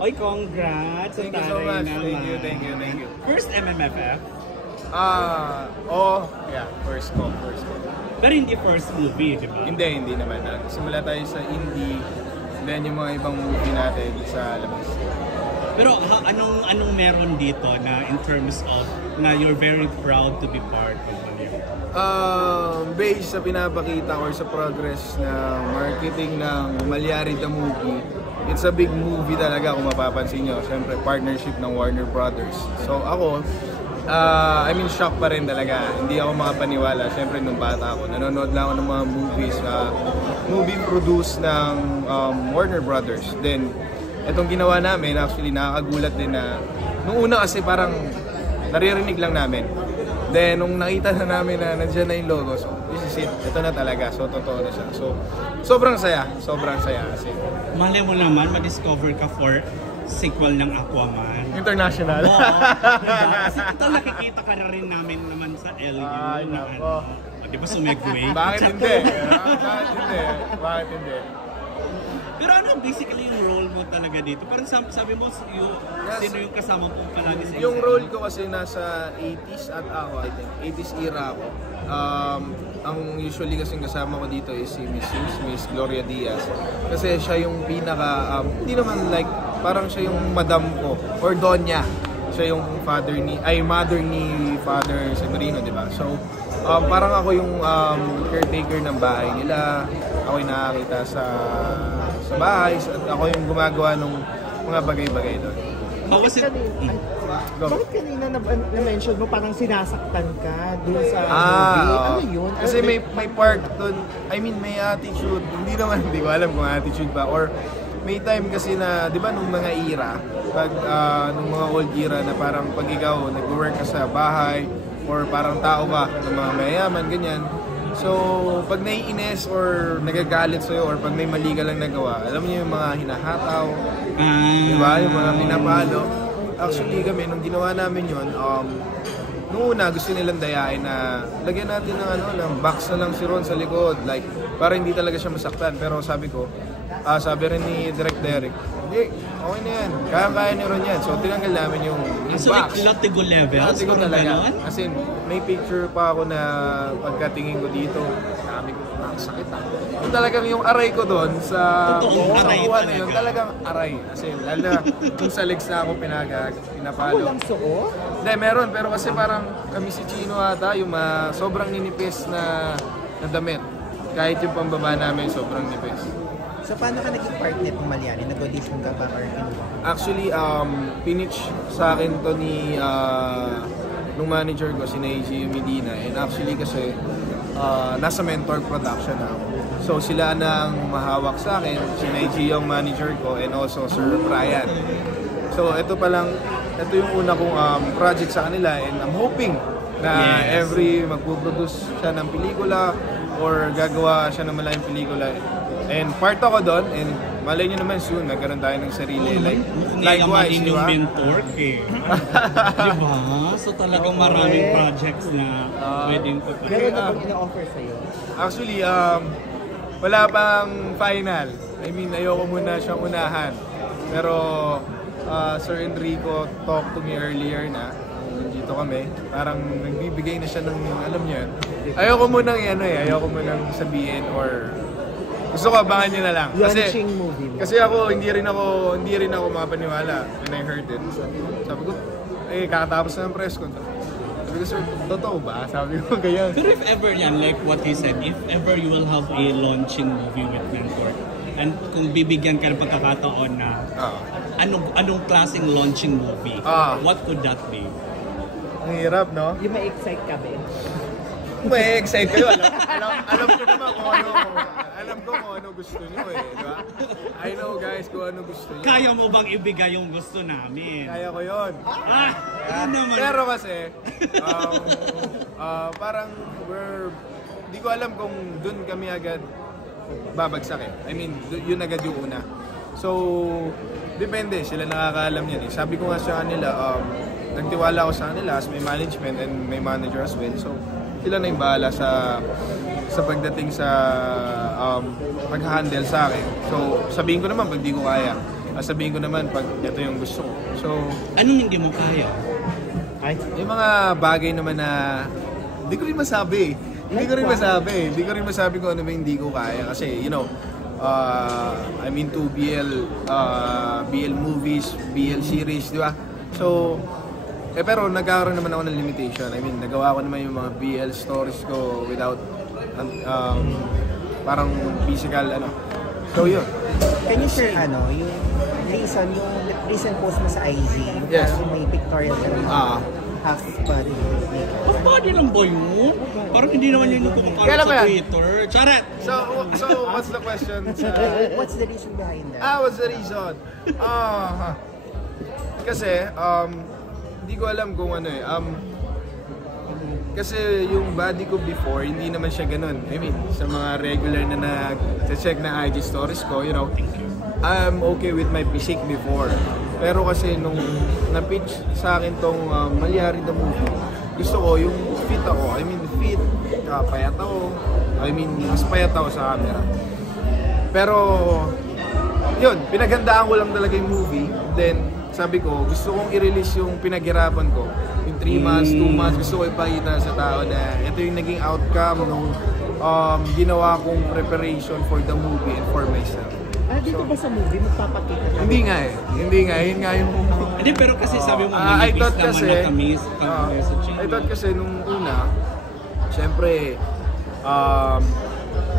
Oy, congrats! Thank you so much. Thank you. First MMFF? First ko. Pero hindi first movie, di ba? Hindi naman. Simula tayo sa indie, then yung mga ibang movie natin sa labas. Pero anong meron dito na in terms of na you're very proud to be part of Malyari? Based sa pinapakita or sa progress na marketing ng Malyari the movie, it's a big movie talaga kung mapapansin nyo. Siyempre, partnership ng Warner Brothers. So ako, shock pa rin talaga. Hindi ako makapaniwala. Siyempre, nung bata ako, nanonood lang ako ng mga movies, movie produced ng Warner Brothers. Then, itong ginawa namin, actually, nakakagulat din na, nung una kasi parang naririnig lang namin. Then, nung nakita na namin na nandiyan na yung logo, so, this is it. Ito na talaga. So, totoo na siya. So, sobrang saya kasi. Malay mo naman, ma-discover ka for sequel ng Aquaman. International. Oo, diba? Kasi ito nakikita ka rin namin naman sa LU. Ay, nako. Di ba sumegway? Bakit hindi? Pero basically yung role mo talaga dito? Parang sabi mo, sino yung kasama mo palagi sa yung role ko kasi nasa 80s at ako, I think, 80s era ako. Ang usually kasing kasama ko dito is si Miss Gloria Diaz. Kasi siya yung pinaka, hindi naman like, parang siya yung madam ko, or donya. Siya yung mother ni Father Severino, di ba? So, parang ako yung caretaker ng bahay nila. Ako yung nakakita sa bahay, at ako yung gumagawa ng mga bagay-bagay doon. How was it? Bakit kanina na-mention mo parang sinasaktan ka doon sa movie? Ano yun? Kasi may part doon, may attitude. Hindi ko alam kung attitude ba. Or may time kasi na, di ba nung mga era, nung mga old era na parang pag ikaw nag-work ka sa bahay, or parang tao ka ng mga mayayaman, ganyan. So, pag naiinis or nagagalit sa'yo or pag may mali ka lang nagawa, alam niyo yung mga hinahataw, di ba? Yung mga pinapalo. Actually kami, nung ginawa namin yun, nung una gusto nilang dayain na lagyan natin ng box na lang si Ron sa likod. Like, para hindi talaga siya masaktan. Pero sabi rin ni Direk Derek, hindi, okay na yan. Kaya ni Ron yan. So, tinanggal namin yung box. So, like Latigo level? Latigo talaga. As in, may picture pa ako na pagkatingin ko dito. Sabi ko, sakit Yung talagang yung aray ko doon sa aray na yun, talagang aray. As in, lalo na kung sa legs na ako pinapalo. Walang suko? Hindi, meron. Pero kasi parang kami si Chino ata, yung sobrang ninipis na damit. Kahit yung pambaba namin, sobrang nipis. So, paano ka naging part nitong Malyari? Nag-audition ka ba or Actually, pinitch sa akin to ni nung manager ko, si Neji Medina. And actually kasi, nasa Mentor Production ako. So, sila nang mahawak sa akin. Si Neji yung manager ko and also Sir Brian. So, ito yung una kong project sa kanila. And I'm hoping na magpuproduce siya ng pelikula or gagawa siya ng malaking pelikula. And part ako doon, and malay nyo naman soon, nagkaroon tayo ng sarili. Likewise, di ba? Yung mentor eh. Di ba? So talagang maraming projects na pwedeng pagpapalala. Meron na bang ina-offer sa'yo? Actually, wala pang final. Ayoko muna siyang unahan. Pero Sir Enrico talked to me earlier na dito kami. Parang nagbibigay na siya ng, alam niyo yun. Ayoko munang sabihin or gusto ko abangan nyo na lang. Launching movie. Kasi ako hindi rin ako mapaniwala when I heard it. Sabi ko, kakatapos na ng press con. Sabi ko, sir, totoo ba? Sabi ko, ganyan. Pero if ever yan, like what he said, if ever you will have a launching movie with Mentor, and kung bibigyan ka ng pagkakataon na anong klaseng launching movie, what could that be? Ang hirap, no? Yung may excite ka ba? May excite kayo. Alam ko naman kung ano gusto nyo diba? I know guys kung ano gusto nyo. Kaya mo bang ibigay yung gusto namin? Kaya ko yun. Naman. Pero kasi, parang di ko alam kung dun kami agad babagsak yun agad yung una. So, depende. Sila nakakaalam yan eh. Sabi ko nga sa kanila, nagtiwala ako sa kanila as may management and may manager as well. So, sila na yung bahala sa pagdating sa pag-handle sa akin. So, sabihin ko naman pag di ko kaya. sabihin ko naman pag ito yung gusto ko. So, anong hindi mo kaya? Yung mga bagay naman na hindi ko rin masabi. Hindi ko rin masabi kung ano ba hindi ko kaya. Kasi, you know, I'm into BL movies, BL series, di ba? So, pero nagkaroon naman ako ng limitation. I mean, nagawa ko naman yung mga BL stories ko without parang physical, ano. So, yun. Can you share, yung recent post mo sa IG? Yes. Yung may pictorial ka half body. Half body lang ba yun? Parang hindi naman yun yung kumakala sa Twitter. Charet! So what's the question? What's the reason behind that? What's the reason? Kasi, hindi ko alam kung ano eh. Kasi yung body ko before, hindi naman siya ganun. I mean, sa mga regular na nag-check na IG stories ko, you know, I'm okay with my physique before. Pero kasi nung na-pitch sa akin tong Malyari the movie, gusto ko yung fit ako. I mean, fit, payat ako. I mean, mas payat ako sa camera. Pero, yun, pinaghandaan ko lang talaga yung movie. Then, sabi ko, gusto kong i-release yung pinaghirapan ko. Yung 3 months, 2 months, gusto ko ipakita sa tao na ito yung naging outcome nung ginawa kong preparation for the movie and for myself. Dito ba sa movie magpapakita ka? Hindi nga. Yun nga yung Hindi, pero kasi sabi mo, I thought naman kasi, na messaging. I thought kasi nung una, syempre,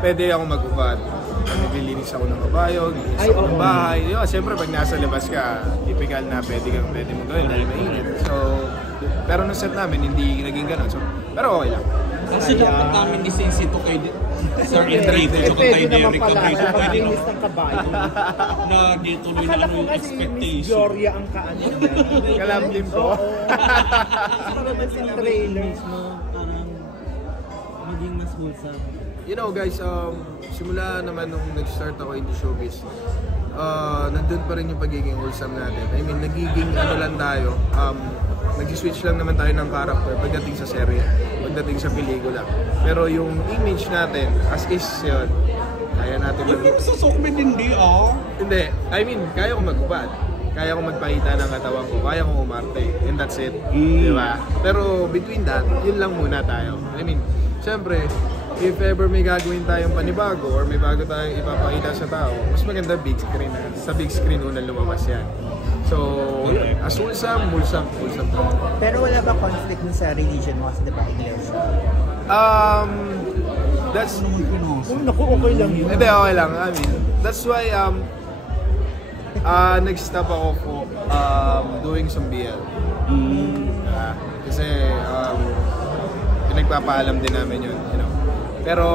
pwede ako mag-ubad. Naglilinis ako ng kabayo, naglilinis ako ng bahay. Siyempre, pag nasa labas ka, typical na pwede mo gawin dahil mainit. So, pero nung set namin, hindi naging ganun. So, pero okay lang. Kasi dapat namin isensito kay Sir Enrique at kay Derek Cabrera. Pwede naman ng kabayo. na dituloy na yung expectation. Gloria ang kaano niya. Kalablim ko. Parang sa trailer. Parang maging mas wholesome. You know guys, simula naman nung nag-start ako into showbiz, nandun pa rin yung pagiging wholesome natin. I mean, nagiging ano lang tayo, nag-switch lang naman tayo ng character pagdating sa serye, pagdating sa pelikula. Pero yung image natin, as is yun, kaya natin Hindi mo sa sokmed hindi Hindi, I mean, kaya ko magubad. Kaya ko magpahita ng katawan ko, kaya kong umarte, and that's it. Diba? Pero between that, yun lang muna tayo. I mean, syempre, if ever may gagawin tayong panibago or may bago tayong ipapakita sa tao, mas maganda big screen na. Sa big screen unang lumabas yan. So, yun. As wholesome tayo. Pero wala ba conflict dun sa religion mo kasi diba Iglesia? That's... Naku, okay lang yun. Hindi, okay lang. I mean, that's why, nag-stop ako for doing some BL. Kasi, pinagpapaalam din namin yun, you know. Pero,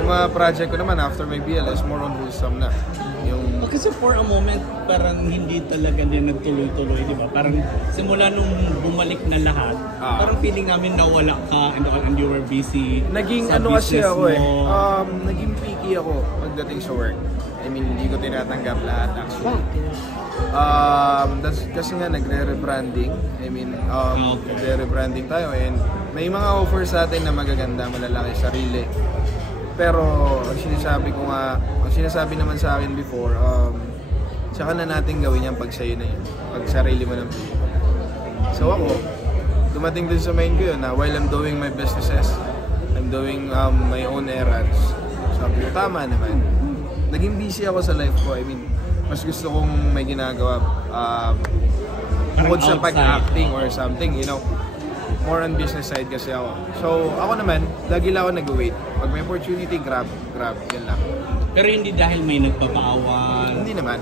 yung mga project ko naman after my BL is more on wholesome na. Yung... Kasi for a moment, parang hindi talaga din nagtuloy-tuloy, di ba? Parang simula nung bumalik na lahat, parang feeling namin nawala ka and you were busy naging sa ano kasi ako mo. Naging picky ako pagdating sa work. I mean, hindi ko tinatanggap lahat actually. That's kasi nga nagre-rebranding. I mean, nagre-rebranding tayo and may mga offers sa atin na magaganda, malalaki, sarili. Pero ang sinasabi naman sa akin before, saka na natin gawin yan pag sa'yo na yun, pag sarili mo ng pili. So ako, dumating din sa mind ko yun na while I'm doing my businesses, I'm doing my own errands. Sabi ko, tama naman. Naging busy ako sa life ko. I mean, mas gusto kong may ginagawa bukod sa pag-acting or something, you know. More on business side kasi ako. So, ako naman, lagi lang ako nag-wait. Pag may opportunity, grab, yan lang. Pero hindi dahil may nagpapaawal. Hindi naman.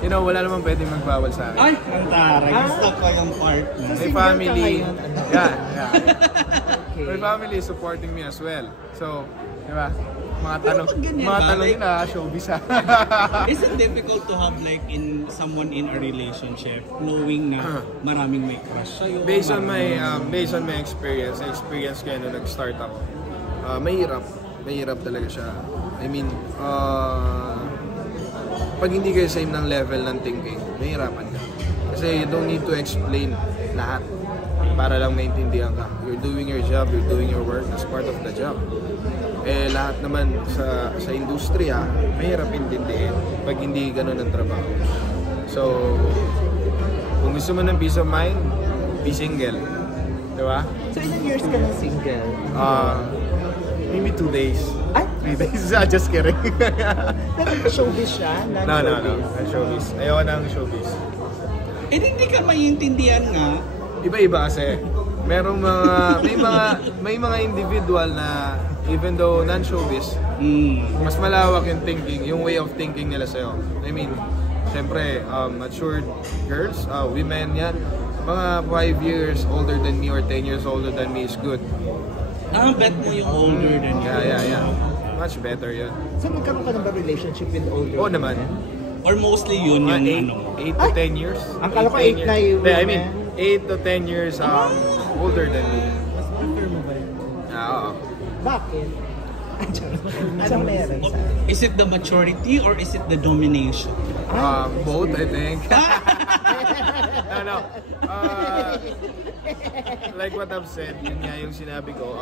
You know, wala naman pwedeng magbawal sa akin. Ay, ang taray. Gusto ko yung part mo. My family, yeah. My family is supporting me as well. So, di ba? Mga tanong na showbiz ha. Is it difficult to have like someone in a relationship knowing na maraming may crush sa'yo? Based on my experience kaya nung nag-start ako, mahirap talaga siya. I mean, pag hindi kayo same ng level ng thinking, mahirapan ka. Kasi you don't need to explain lahat para lang maintindihan ka. You're doing your job, you're doing your work, that's part of the job. Eh lahat naman sa industriya, mahirap intindihin pag hindi ganun ang trabaho. So, kung gusto mo ng peace of mind, be single. Diba? So ilang years ka ng single? Maybe 2 days. Ay? 3 days. Just kidding. Pero showbiz siya? No. Showbiz. Ayoko ng showbiz. Eh, hindi ka maiintindihan nga. Iba-iba kasi. May mga individual na even though non-showbiz, mas malawak yung thinking, yung way of thinking nila sa'yo. I mean, siyempre, matured girls, women yan, mga 5 years older than me or 10 years older than me is good. Bet mo yung older than you. Yeah. Much better yun. So magkaroon ka ng ba relationship with older? Oo naman. Or mostly yun yung 8 to 10 years. Ang kala ko 8 na yun. I mean, 8 to 10 years older than me. Mas prefer mo ba yun? Oo. Bakit? Anong meron sa Is it the maturity or is it the domination? Both, I think. No. Like what I've said, yun nga yung sinabi ko,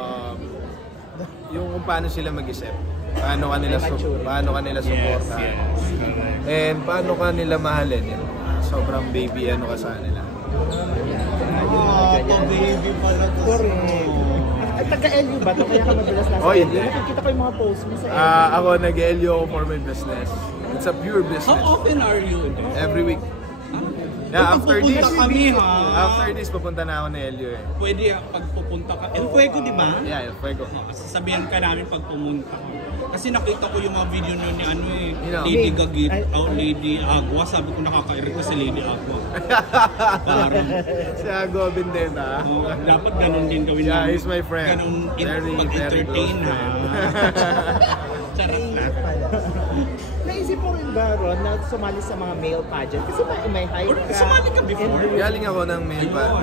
yung kung paano sila mag-isip, paano kanila supportan, and paano kanila mahalin, yun. Sobrang baby ano ka sa kanila. Baby pala to. Correct. At taga-LU ba? Kaya ka madalas nasa Oy, LU? hindi. Nakikita ko yung mga posts mo sa LU. Ako nag-LU ako for my business. It's a pure business. How often are you there? Every week. Yeah, after this, Pupunta kami, ha? after this, papunta na ako na LU eh. Pwede pag pupunta ka. El Fuego, di ba? Yeah, El Fuego. Sasabihan ka namin pag pumunta ka. Kasi nakita ko yung mga video nyo ni know, Lady Gagit, Lady Agua. Sabi ko nakaka-irita si Lady Agua. Parang, Si Ago Bindeta. dapat ganun din gawin Yeah, namin. he's my friend. Ganun Very pag-entertain close ha. friend. Charot na. Naisip mo rin ba, Ron, na sumali sa mga male pageant? Kasi may hype Or ka. sumali ka before? Galing ako ng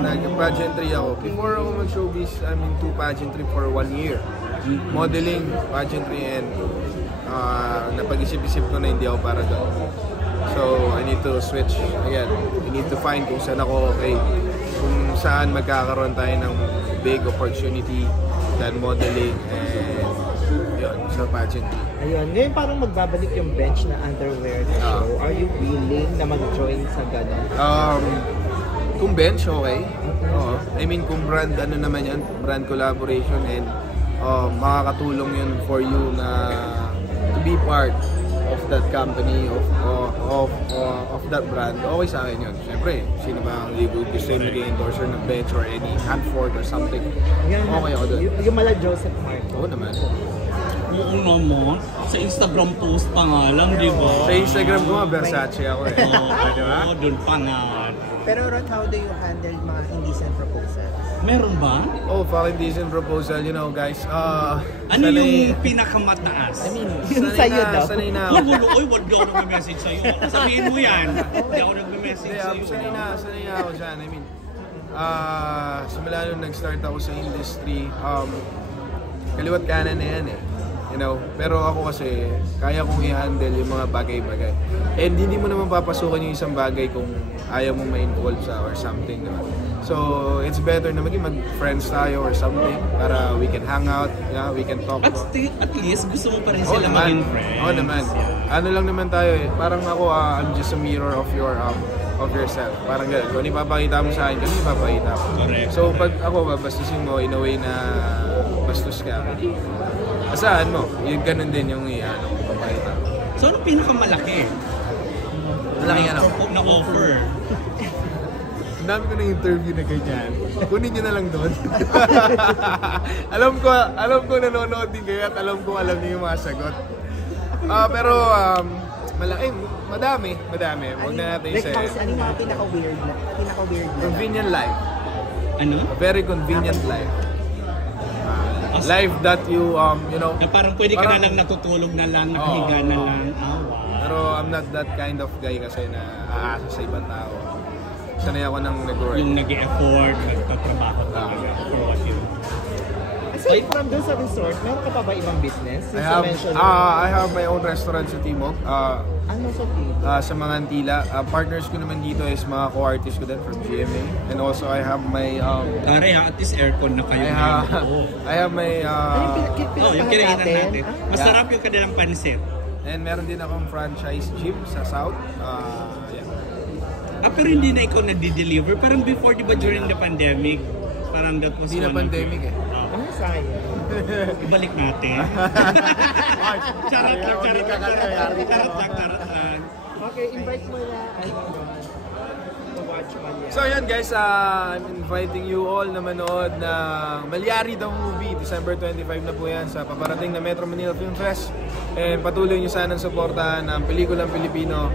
nag-pageantry ako. Before ako mag-showbiz, I'm into pageantry for 1 year. Modeling, pageantry, and napag-isip-isip ko na hindi ako para doon. So, I need to switch again. I need to find kung saan ako okay. Kung saan magkakaroon tayo ng big opportunity than modeling and yun, sa pageantry. Ayun, ngayon parang magbabalik yung bench na underwear na show. Are you willing na mag-join sa gano'n? Kung bench, okay. Oo. I mean, kung brand, ano naman yan, brand collaboration and makakatulong yun for you na to be part of that company, of that brand, okay sa akin yun. Siyempre, sino ba ang gusto yung nag-endorser ng bench or any Hanford or something, okay ako doon. Yung mala Joseph Marco. Oo naman. Oo naman. Sa Instagram post pa nga lang, di ba? Sa Instagram ko nga, Versace ako eh. Oo, doon pa nga. Pero Ron, how do you handle mga indecent proposals? Meron ba? Oh, fucking decent proposal, you know guys. Ano yung pinakamataas? I mean, Yung sa'yo daw. sanay na Uy, ako. wag ako nag-message sa'yo. Sabihin mo yan. Hindi ako nag-message Hindi, sa'yo. sanay na ako dyan. I mean, simula nung nag-start ako sa industry, kaliwat kanan na yan eh. You know, pero ako kasi, kaya kong i-handle yung mga bagay-bagay. And hindi mo naman papasukan yung isang bagay kung ayaw mo ma-involve sa or something. Diba? So, it's better na maging mag-friends tayo or something para we can hang out, yeah, we can talk. At least gusto mo pa rin sila naman. maging friends. Oo naman. Ano lang naman tayo eh. Parang ako, I'm just a mirror of yourself. Parang gano'n. Kung ipapakita mo sa akin, kung ipapakita mo. Correct. So, pag ako babastusin mo in a way na bastos ka, asahan mo, yun ganun din yung ipapakita mo. So, ano pinakamalaki? Malaking ano? Na offer. Ang dami ko ng interview na ganyan. Kunin nyo na lang doon. alam ko nanonood din kayo at alam niyo yung mga sagot. Pero madami. Huwag na natin Like, i-say. ano yung mga pinaka-weird na? Convenient life. Ano? A very convenient life. Life that you know. Na parang pwede ka na lang natutulog na lang, nakahiga na lang. Wow. Pero I'm not that kind of guy kasi na aasa sa ibang tao. Sanay ako ng nag-work. Yung nag-e-effort, nagtatrabaho talaga for what you. Aside from doon sa resort, meron ka pa ba ibang business? Since I have my own restaurant sa Timog. Ano sa Timog? Sa mga Antila. Partners ko naman dito is mga co-artists ko din from GMA. And also I have my... Tare ha, at least aircon na kayo. I have my... yung kinainan natin. Masarap yung kanilang pansit. And meron din akong franchise gym sa South. Pero hindi na ikaw nagdi-deliver. Parang before, di ba, during the pandemic, parang that was hindi na pandemic eh. Ano sayang? Ibalik natin. Charot lang. Okay, invite mo na. Watch man yan. So yan guys, I'm inviting you all na manood ng Malyari Daw Movie. December 25 na po yan sa paparating na Metro Manila Film Fest. And patuloy nyo sanang suportahan ang pelikulang Pilipino.